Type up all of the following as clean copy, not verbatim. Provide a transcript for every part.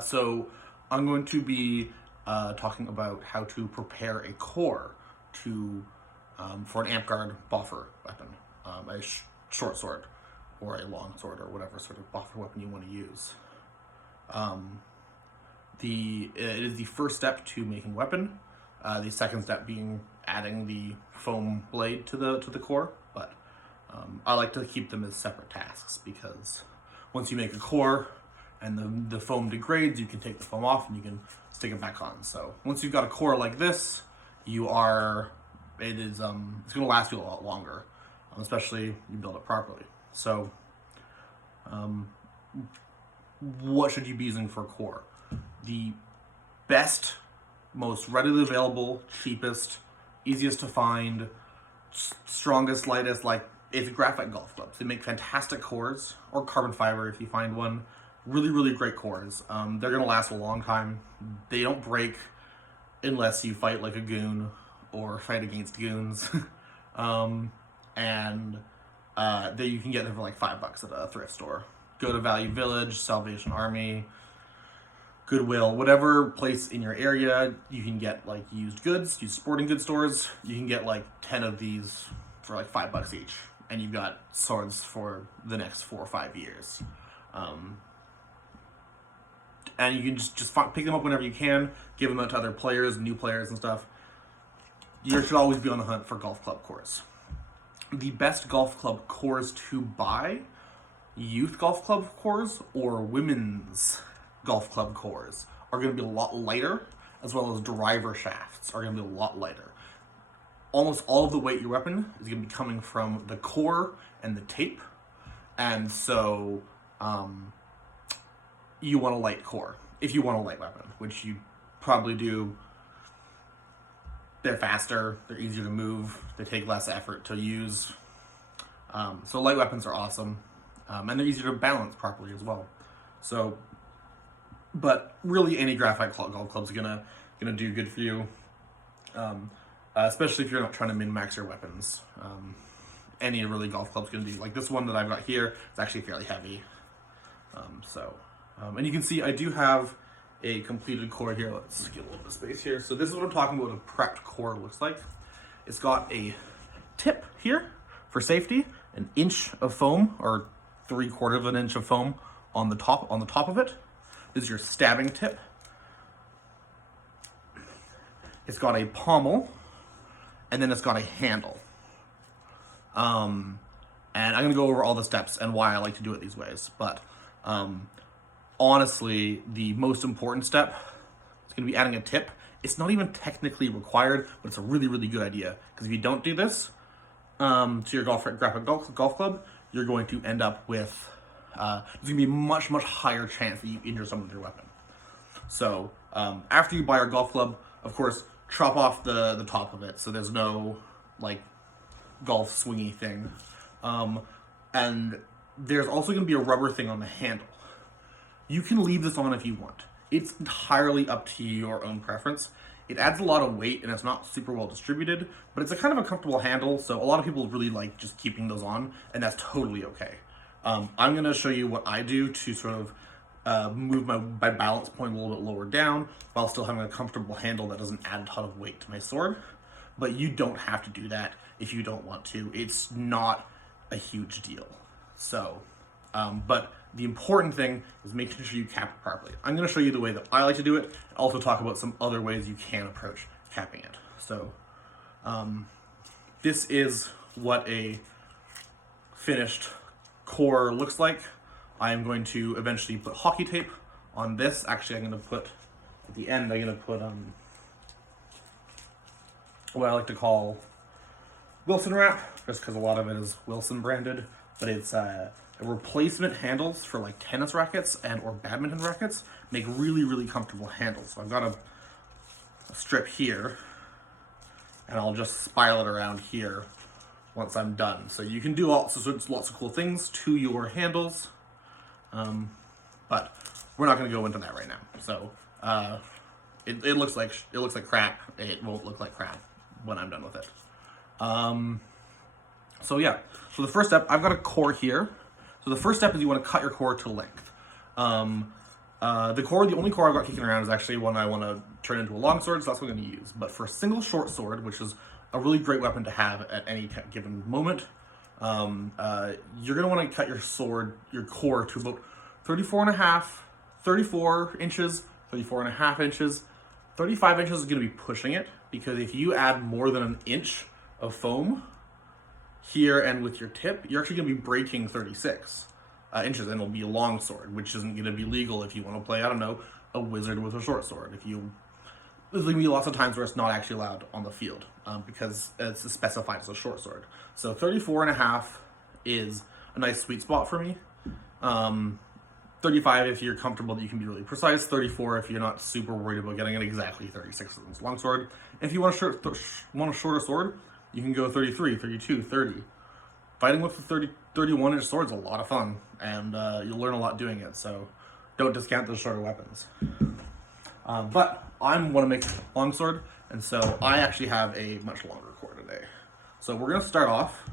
So I'm going to be talking about how to prepare a core to for an amp guard boffer weapon, short sword or a long sword or whatever sort of boffer weapon you want to use. It is the first step to making a weapon. The second step being adding the foam blade to the core, but I like to keep them as separate tasks because once you make a core and the foam degrades, you can take the foam off and you can stick it back on. So once you've got a core like this, it's gonna last you a lot longer, especially if you build it properly. So what should you be using for a core? The best, most readily available, cheapest, easiest to find, strongest, lightest, is graphite golf clubs. They make fantastic cores, or carbon fiber if you find one. Really, really great cores. They're gonna last a long time. They don't break unless you fight like a goon or fight against goons. You can get them for like $5 at a thrift store. Go to Value Village, Salvation Army, Goodwill, whatever place in your area you can get like used sporting goods stores. You can get like 10 of these for like $5 each, and you've got swords for the next 4 or 5 years. And you can just pick them up whenever you can, give them out to other players, new players and stuff. You should always be on the hunt for golf club cores. The best golf club cores to buy, youth golf club cores or women's golf club cores, are going to be a lot lighter, as well as driver shafts are going to be a lot lighter. Almost all of the weight of your weapon is going to be coming from the core and the tape, and so you want a light core if you want a light weapon, which you probably do. They're faster, they're easier to move, they take less effort to use. So light weapons are awesome, and they're easier to balance properly as well. So, but really any graphite golf club's gonna do good for you, especially if you're not trying to min-max your weapons. Any really golf club's gonna do, like this one that I've got here, it's actually fairly heavy. And you can see I do have a completed core here. Let's get a little bit of space here. So this is what I'm talking about, a prepped core looks like. It's got a tip here for safety, an inch of foam, or 3/4 of an inch of foam on the top of it. This is your stabbing tip. It's got a pommel, and then it's got a handle. And I'm gonna go over all the steps and why I like to do it these ways, but honestly, the most important step is going to be adding a tip. It's not even technically required, but it's a really, really good idea. Because if you don't do this to your graphite golf club, you're going to end up with there's going to be a much, much higher chance that you injure someone with your weapon. So after you buy your golf club, of course, chop off the top of it so there's no like golf swingy thing. And there's also going to be a rubber thing on the handle. You can leave this on if you want. It's entirely up to your own preference. It adds a lot of weight and it's not super well distributed, but it's a kind of a comfortable handle, so a lot of people really like just keeping those on, and that's totally okay. I'm going to show you what I do to sort of move my balance point a little bit lower down while still having a comfortable handle that doesn't add a ton of weight to my sword. But you don't have to do that if you don't want to. It's not a huge deal. So, but the important thing is making sure you cap it properly. I'm going to show you the way that I like to do it, and also talk about some other ways you can approach capping it. So, this is what a finished core looks like. I am going to eventually put hockey tape on this. Actually, I'm going to put, at the end, I'm going to put what I like to call Wilson wrap, just because a lot of it is Wilson branded, but it's replacement handles for like tennis rackets or badminton rackets. Make really, really comfortable handles. So I've got a strip here, and I'll just spiral it around here once I'm done. So you can do lots of cool things to your handles, but we're not going to go into that right now. So it looks like crap. It won't look like crap when I'm done with it. So yeah, so the first step, I've got a core here. So the first step is you want to cut your core to length. The only core I've got kicking around is actually one I want to turn into a longsword, so that's what I'm going to use. But for a single short sword, which is a really great weapon to have at any given moment, you're going to want to cut your core to about 34 inches, 34.5 inches. 35 inches is going to be pushing it, because if you add more than an inch of foam here and with your tip, you're actually going to be breaking 36 inches, and it'll be a long sword, which isn't going to be legal if you want to play, I don't know, a wizard with a short sword. There's going to be lots of times where it's not actually allowed on the field, because it's specified as a short sword. So 34.5 is a nice sweet spot for me. 35 if you're comfortable that you can be really precise. 34 if you're not super worried about getting it exactly 36 on this long sword. And if you want a shorter sword, you can go 33, 32, 30. Fighting with the 31-inch sword is a lot of fun, and you'll learn a lot doing it, so don't discount those shorter weapons. But I want to make a longsword, and so I actually have a much longer core today. So we're going to start off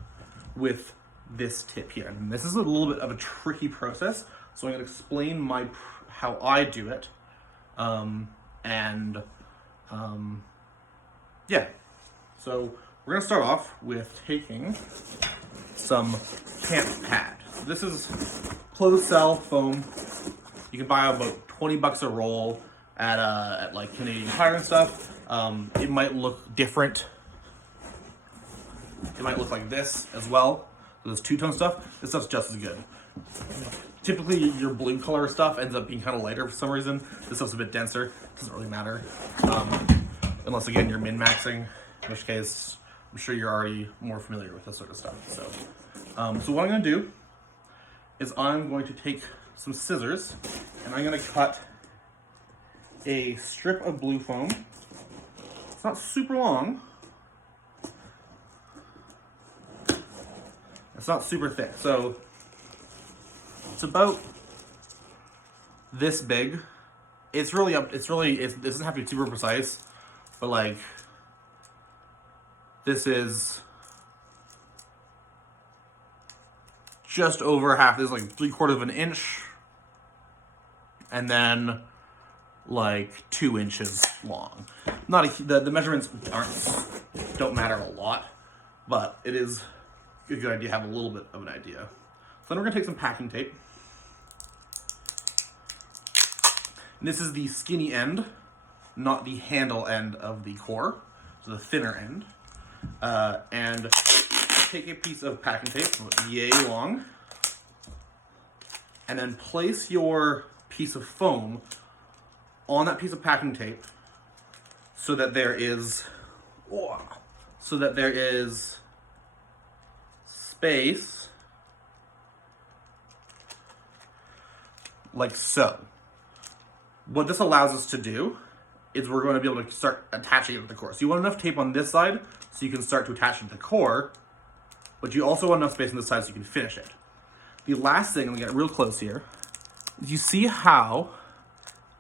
with this tip here, and this is a little bit of a tricky process, so I'm going to explain how I do it, yeah. So we're going to start off with taking some camp pad. So this is closed cell foam. You can buy about 20 bucks a roll at like Canadian Tire and stuff. It might look different. It might look like this as well. So this two-tone stuff. This stuff's just as good. Typically, your blue color stuff ends up being kind of lighter for some reason. This stuff's a bit denser. It doesn't really matter. Unless, again, you're min-maxing, in which case, I'm sure you're already more familiar with this sort of stuff. So what I'm going to do is I'm going to take some scissors, and I'm going to cut a strip of blue foam. It's not super long. It's not super thick, so it's about this big. It doesn't have to be super precise, but like this is just over half. This is like 3/4 of an inch, and then like 2 inches long. The measurements don't matter a lot, but it is a good idea to have a little bit of an idea. So then we're gonna take some packing tape. And this is the skinny end, not the handle end of the core, so the thinner end. And take a piece of packing tape, yay long, and then place your piece of foam on that piece of packing tape so that there is space like so. What this allows us to do is we're going to be able to start attaching it to the core. So you want enough tape on this side so you can start to attach it to the core, but you also want enough space on this side so you can finish it. The last thing, I'm gonna get real close here, is you see how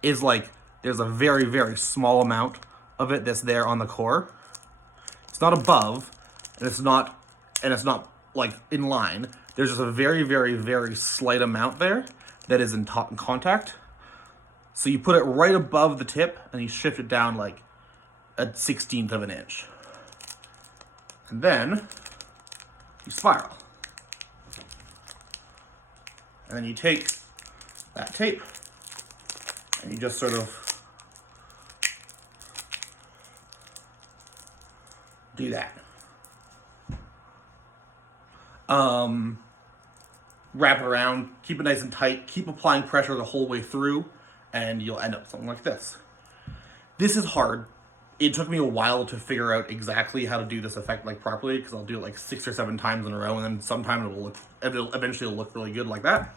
is like there's a very, very small amount of it that's there on the core. It's not above, and it's not like in line. There's just a very, very, very slight amount there that is in contact. So you put it right above the tip, and you shift it down like a 1/16 of an inch. And then you spiral. And then you take that tape, and you just sort of do that. Wrap it around, keep it nice and tight, keep applying pressure the whole way through, and you'll end up something like this. This is hard. It took me a while to figure out exactly how to do this effect like properly, because I'll do it like 6 or 7 times in a row, and then sometime it'll eventually look really good like that.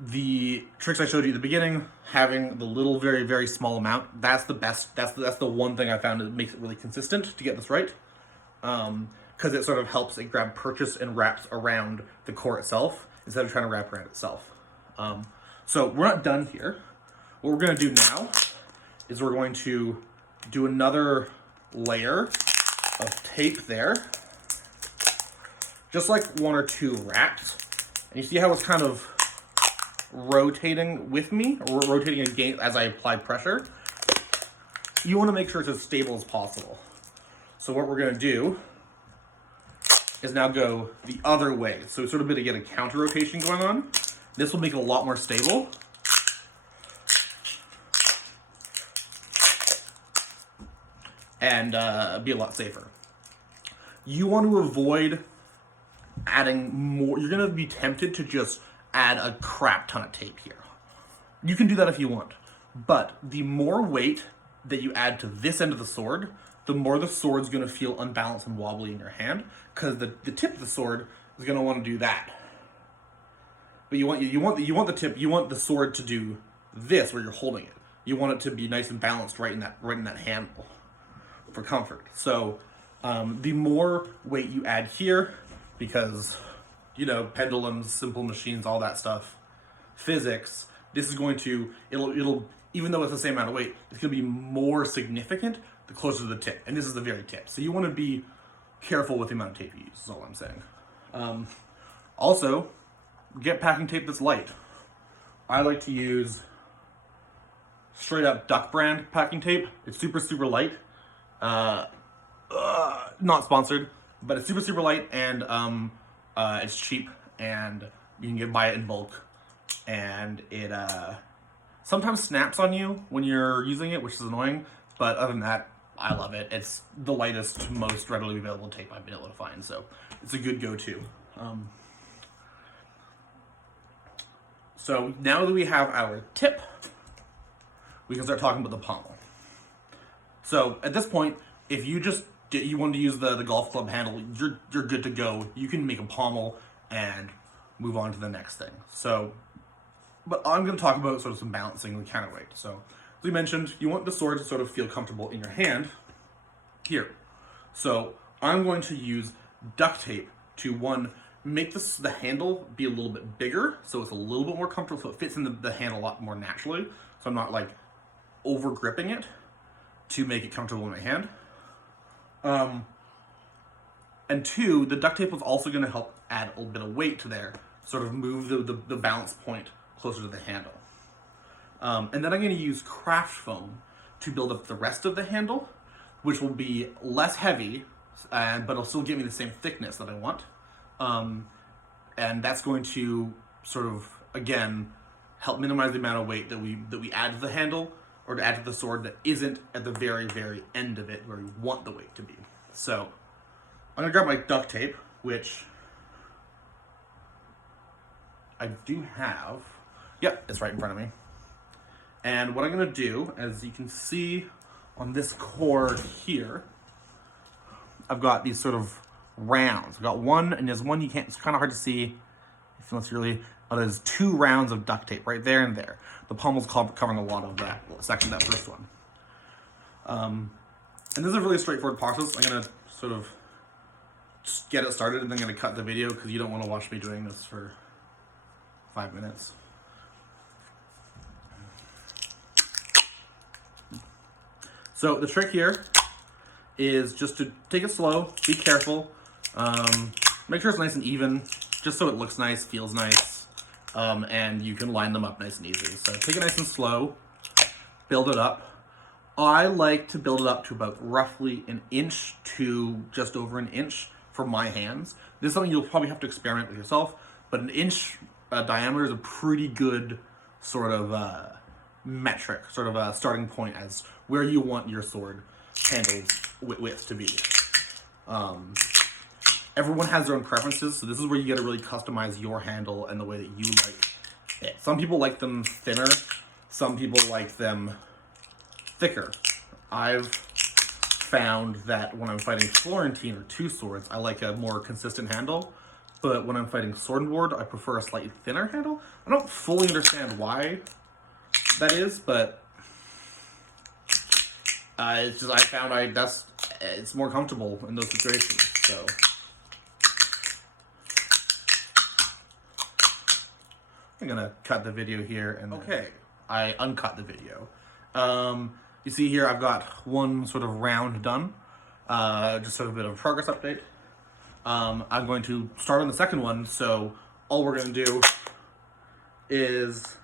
The tricks I showed you at the beginning, having the little very, very small amount, that's the best. That's the one thing I found that makes it really consistent to get this right. Because it sort of helps it grab purchase and wraps around the core itself instead of trying to wrap around itself. So we're not done here. What we're going to do now is we're going to do another layer of tape there, just like 1 or 2 wraps. And you see how it's kind of rotating with me, or rotating against as I apply pressure, you want to make sure it's as stable as possible. So what we're going to do is now go the other way. So sort of bit to get a counter rotation going on. This will make it a lot more stable. And be a lot safer. You want to avoid adding more. You're going to be tempted to just add a crap ton of tape here. You can do that if you want. But the more weight that you add to this end of the sword, the more the sword's going to feel unbalanced and wobbly in your hand, because the tip of the sword is going to want to do that. But you want the tip, you want the sword to do this where you're holding it. You want it to be nice and balanced right in that handle for comfort. So the more weight you add here, because pendulums, simple machines, all that stuff, physics, this is going to it'll even though it's the same amount of weight, it's going to be more significant the closer to the tip. And this is the very tip. So you want to be careful with the amount of tape you use, is all I'm saying. Also, get packing tape that's light. I like to use straight up Duck brand packing tape. It's super, super light. Not sponsored, but it's super, super light, and it's cheap, and you can buy it in bulk. And it sometimes snaps on you when you're using it, which is annoying, but other than that, I love it. It's the lightest, most readily available tape I've been able to find, so it's a good go-to. So now that we have our tip, we can start talking about the pommel. So at this point, if you want to use the golf club handle, you're good to go. You can make a pommel and move on to the next thing. So, but I'm going to talk about sort of some balancing and counterweight. So, as we mentioned, you want the sword to sort of feel comfortable in your hand here. So I'm going to use duct tape to make the handle be a little bit bigger, so it's a little bit more comfortable, so it fits in the hand a lot more naturally. So I'm not like over gripping it to make it comfortable in my hand. And two, the duct tape is also going to help add a little bit of weight to there, sort of move the balance point closer to the handle. And then I'm going to use craft foam to build up the rest of the handle, which will be less heavy, but it'll still give me the same thickness that I want. And that's going to sort of, again, help minimize the amount of weight that we add to the handle, or to add to the sword that isn't at the very, very end of it where we want the weight to be. So I'm going to grab my duct tape, which I do have. Yep, it's right in front of me. And what I'm going to do, as you can see on this cord here, I've got these sort of rounds. I've got one, and there's one you can't, it's kind of hard to see unless you really, there's 2 rounds of duct tape right there and there. The pommel's covering a lot of that section, that first one. And this is a really straightforward process. I'm going to sort of just get it started, and then I'm going to cut the video because you don't want to watch me doing this for 5 minutes. So the trick here is just to take it slow, be careful, make sure it's nice and even, just so it looks nice, feels nice, and you can line them up nice and easy. So take it nice and slow, build it up. I like to build it up to about roughly 1 inch to just over 1 inch for my hands. This is something you'll probably have to experiment with yourself, but 1 inch diameter is a pretty good sort of metric, sort of a starting point as where you want your sword handle's width to be. Everyone has their own preferences, so this is where you got to really customize your handle and the way that you like it. Some people like them thinner, some people like them thicker. I've found that when I'm fighting Florentine or 2 swords, I like a more consistent handle, but when I'm fighting Sword and Board, I prefer a slightly thinner handle. I don't fully understand why that is, but it's just I found it's more comfortable in those situations. So I'm gonna cut the video here, and okay, I uncut the video. You see here I've got one sort of round done, just sort of a bit of a progress update. I'm going to start on the second one, so all we're gonna do is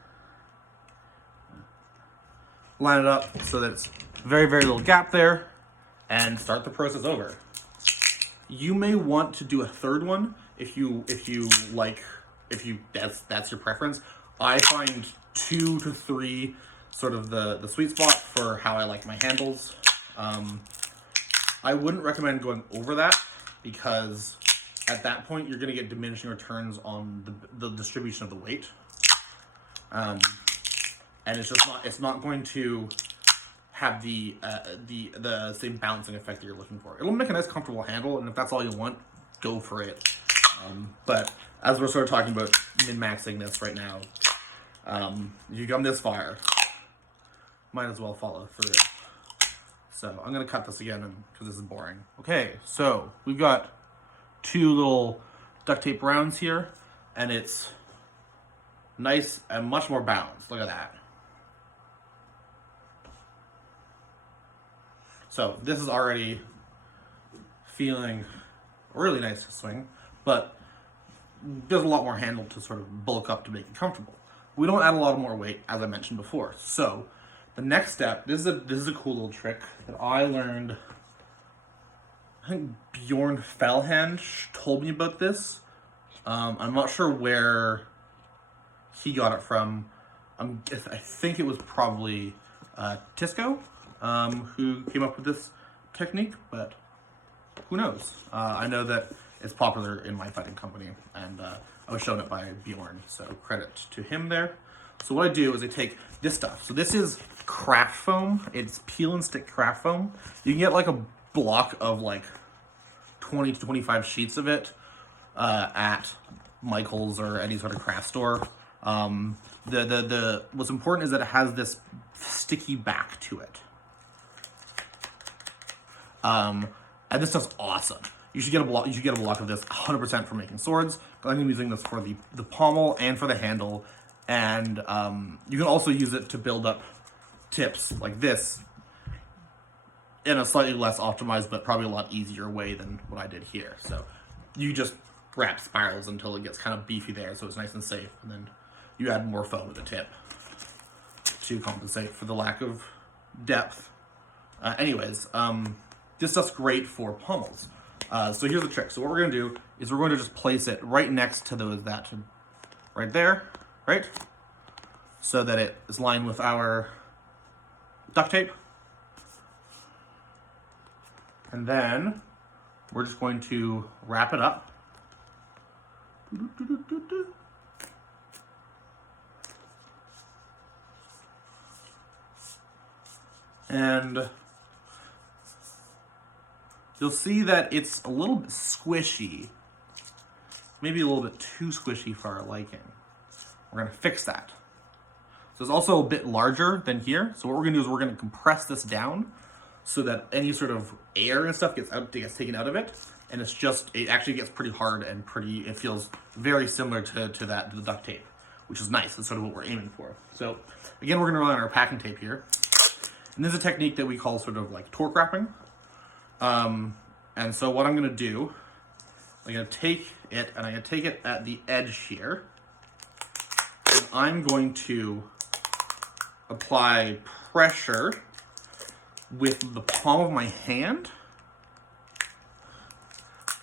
line it up so that it's very, very little gap there, and start the process over. You may want to do a third one if that's your preference. I find 2 to 3 sort of the sweet spot for how I like my handles. I wouldn't recommend going over that because at that point you're going to get diminishing returns on the distribution of the weight, and it's not going to have the same balancing effect that you're looking for. It'll make a nice comfortable handle, and if that's all you want, go for it. But as we're sort of talking about min-maxing this right now, if you've gone this far, might as well follow through. So I'm gonna cut this again because this is boring. Okay, so we've got 2 little duct tape rounds here, and it's nice and much more balanced. Look at that. So this is already feeling really nice to swing, but there's a lot more handle to sort of bulk up to make it comfortable. We don't add a lot more weight, as I mentioned before. So the next step, this is a cool little trick that I learned. I think Bjorn Fellhand told me about this. I'm not sure where he got it from. I think it was probably Tisco who came up with this technique, but who knows? I know that it's popular in my fighting company, and I was shown it by Bjorn, so credit to him there. So what I do is I take this stuff. So this is craft foam. It's peel and stick craft foam. You can get like a block of like 20 to 25 sheets of it at Michael's or any sort of craft store. What's important is that it has this sticky back to it. And this stuff's awesome. You should get a block. You should get a block of this 100% for making swords. I'm using this for the pommel and for the handle, and you can also use it to build up tips like this in a slightly less optimized but probably a lot easier way than what I did here. So you just wrap spirals until it gets kind of beefy there, so it's nice and safe, and then you add more foam at the tip to compensate for the lack of depth. This stuff's great for pommels. So here's the trick. So what we're going to do is we're going to just place it right next to right there, right? So that it is lined with our duct tape. And then we're just going to wrap it up. And you'll see that it's a little bit squishy, maybe a little bit too squishy for our liking. We're gonna fix that. So it's also a bit larger than here. So what we're gonna do is we're gonna compress this down so that any sort of air and stuff gets taken out of it. And it actually gets pretty hard and it feels very similar to the duct tape, which is nice. That's sort of what we're aiming for. So again, we're gonna rely on our packing tape here. And this is a technique that we call sort of like torque wrapping. And so what I'm gonna do, I'm gonna take it and I'm gonna take it at the edge here. And I'm going to apply pressure with the palm of my hand.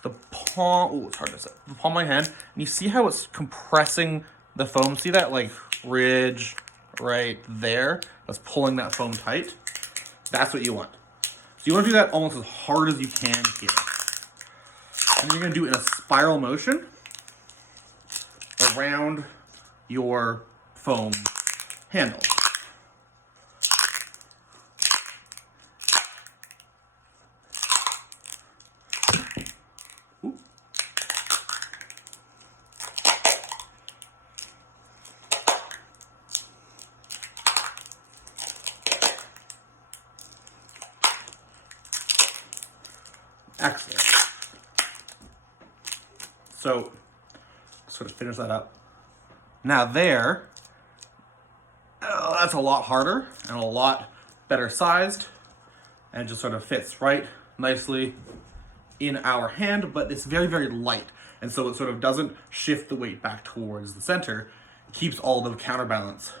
It's hard to say. The palm of my hand. And you see how it's compressing the foam? See that like ridge right there? That's pulling that foam tight. That's what you want. So you want to do that almost as hard as you can here. And you're going to do it in a spiral motion around your foam handle. Ooh. Excellent. So, sort of finish that up. Now that's a lot harder and a lot better sized, and it just sort of fits right nicely in our hand, but it's very, very light, and so it sort of doesn't shift the weight back towards the center. keeps all the counterbalance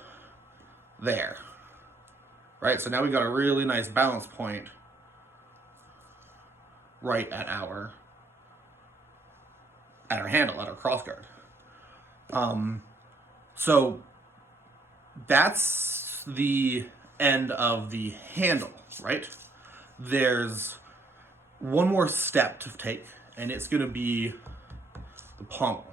there, right? So now we've got a really nice balance point right at our handle, at our crossguard. So that's the end of the handle, right? There's one more step to take, and it's going to be the pommel.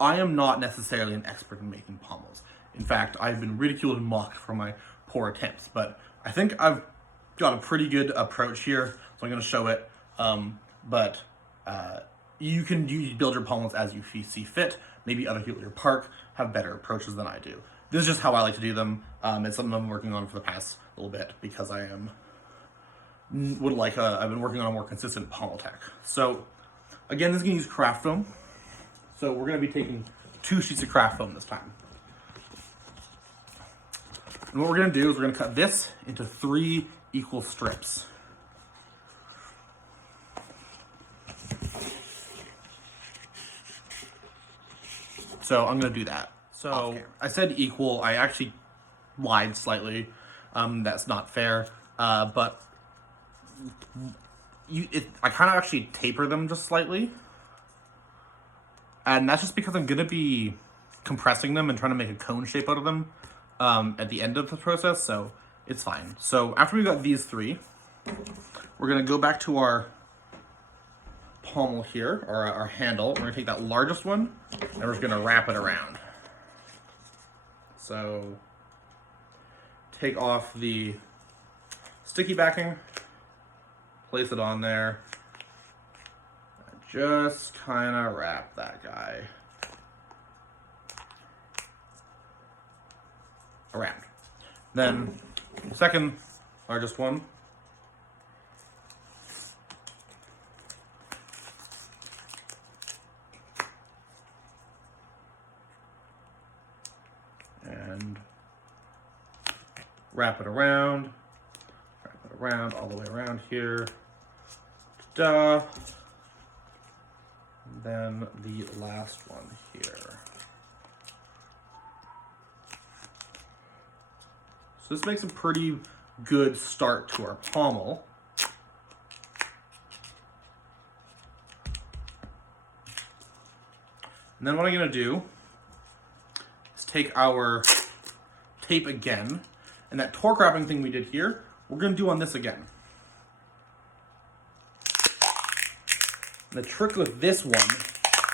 I am not necessarily an expert in making pommels. In fact, I've been ridiculed and mocked for my poor attempts, but I think I've got a pretty good approach here, so I'm going to show it. You can build your pommels as you see fit. Maybe other people at your park have better approaches than I do. This is just how I like to do them. It's something I'm working on for the past little bit because I've been working on a more consistent pommel tech. So again, this is going to use craft foam. So we're going to be taking 2 sheets of craft foam this time. And what we're going to do is we're going to cut this into 3 equal strips. So I'm going to do that. So I said equal. I actually lied slightly. That's not fair. But I kind of actually taper them just slightly. And that's just because I'm going to be compressing them and trying to make a cone shape out of them at the end of the process. So it's fine. So after we got these 3, we're going to go back to our pommel here, or our handle. We're going to take that largest one, and we're just going to wrap it around. So take off the sticky backing, place it on there, and just kind of wrap that guy around. Then the second largest one, and wrap it around all the way around here. Ta-da. And then the last one here. So this makes a pretty good start to our pommel. And then what I'm going to do is take our tape again, and that torque wrapping thing we did here, we're going to do on this again. And the trick with this one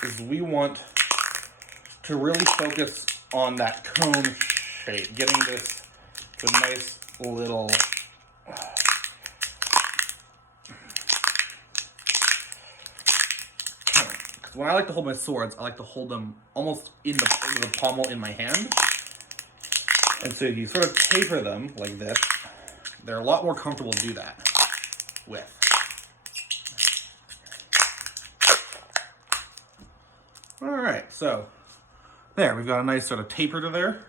is we want to really focus on that cone shape, getting this to a nice little when I like to hold my swords, I like to hold them almost in the pommel in my hand. And so you sort of taper them like this. They're a lot more comfortable to do that with. All right, so there, we've got a nice sort of taper to there.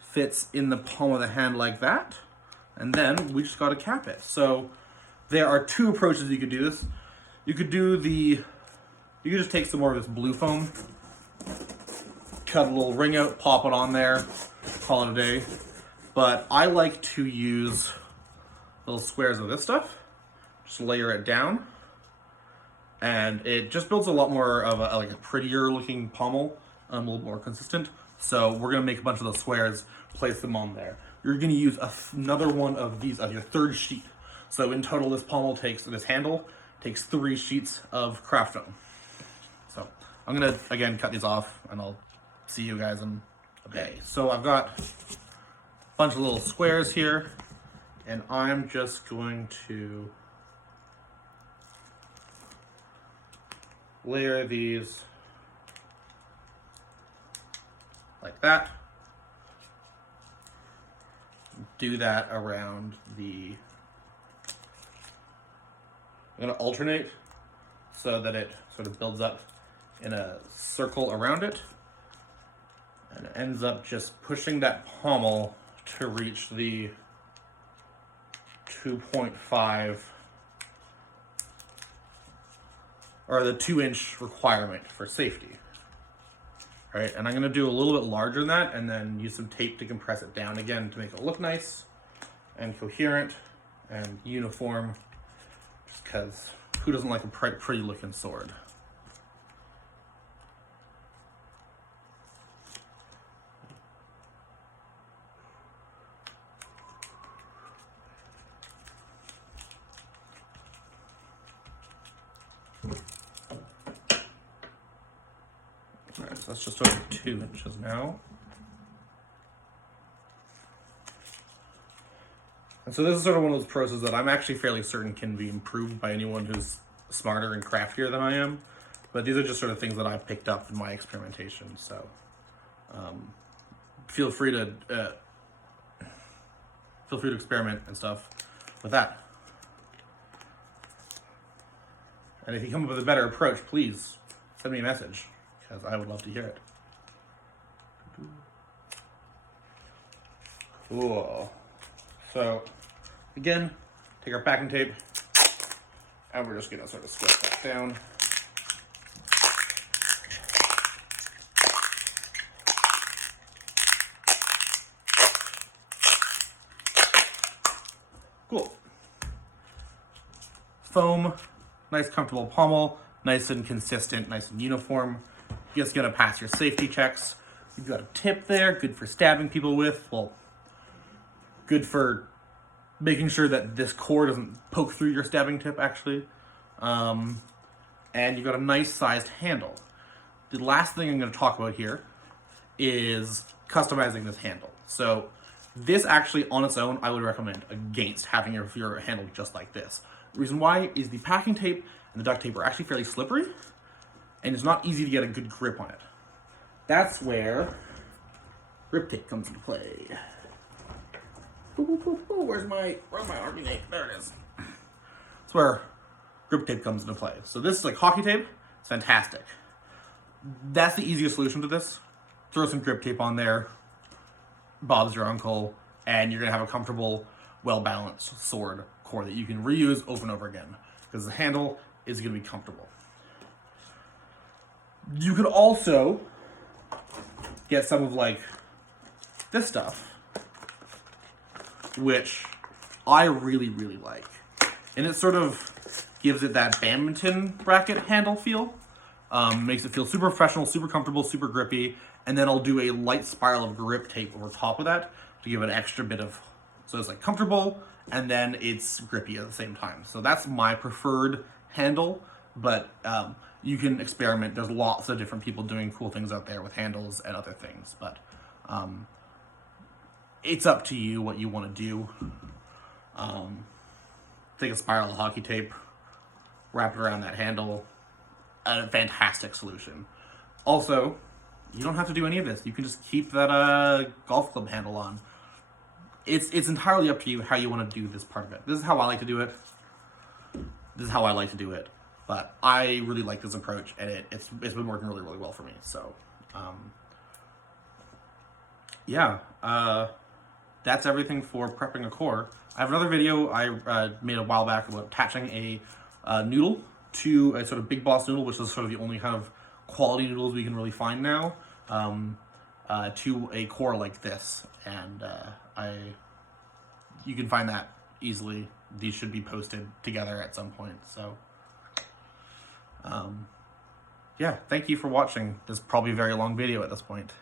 Fits in the palm of the hand like that. And then we just got to cap it. So there are 2 approaches you could do this. You could just take some more of this blue foam, cut a little ring out, pop it on there, call it a day. But I like to use little squares of this stuff, just layer it down, and it just builds a lot more of a prettier looking pommel, a little more consistent. So we're gonna make a bunch of those squares, place them on there. You're gonna use another one of these on your 3rd sheet. So in total, this handle takes 3 sheets of craft foam. So I'm gonna again cut these off, and I'll see you guys in a day. So I've got a bunch of little squares here, and I'm just going to layer these like that. Do that around I'm going to alternate so that it sort of builds up in a circle around it, and it ends up just pushing that pommel to reach the 2.5 or the 2-inch requirement for safety. right? And I'm gonna do a little bit larger than that and then use some tape to compress it down again to make it look nice and coherent and uniform, just because who doesn't like a pretty looking sword? Alright, so that's just over 2 inches now. And so this is sort of one of those processes that I'm actually fairly certain can be improved by anyone who's smarter and craftier than I am. But these are just sort of things that I've picked up in my experimentation. So feel free to experiment and stuff with that. And if you come up with a better approach, please send me a message, because I would love to hear it. Cool. So, again, take our packing tape, and we're just gonna sort of squeeze that down. Cool. Foam, nice comfortable pommel, nice and consistent, nice and uniform. You're just gonna pass your safety checks. You've got a tip there, good for stabbing people with. Well, good for making sure that this core doesn't poke through your stabbing tip, actually. And you've got a nice sized handle. The last thing I'm gonna talk about here is customizing this handle. So this actually, on its own, I would recommend against having your handle just like this. The reason why is the packing tape and the duct tape are actually fairly slippery, and it's not easy to get a good grip on it. That's where grip tape comes into play. Where's my army tape? There it is. That's where grip tape comes into play. So this is like hockey tape. It's fantastic. That's the easiest solution to this. Throw some grip tape on there. Bob's your uncle, and you're gonna have a comfortable, well-balanced sword core that you can reuse over and over again, because the handle is gonna be comfortable. You could also get some of like this stuff, which I really, really like. And it sort of gives it that badminton racket handle feel. Makes it feel super professional, super comfortable, super grippy. And then I'll do a light spiral of grip tape over top of that to give it an extra bit of, so it's like comfortable and then it's grippy at the same time. So that's my preferred handle, but you can experiment. There's lots of different people doing cool things out there with handles and other things, but it's up to you what you want to do. Take a spiral of hockey tape, wrap it around that handle. A fantastic solution. Also, you don't have to do any of this. You can just keep that golf club handle on. It's entirely up to you how you want to do this part of it. This is how I like to do it. This is how I like to do it. But I really like this approach, and it's been working really, really well for me. So, yeah, that's everything for prepping a core. I have another video I made a while back about attaching a noodle to a sort of Big Boss noodle, which is sort of the only kind of quality noodles we can really find now, to a core like this. And you can find that easily. These should be posted together at some point. So, yeah, thank you for watching this probably very long video at this point.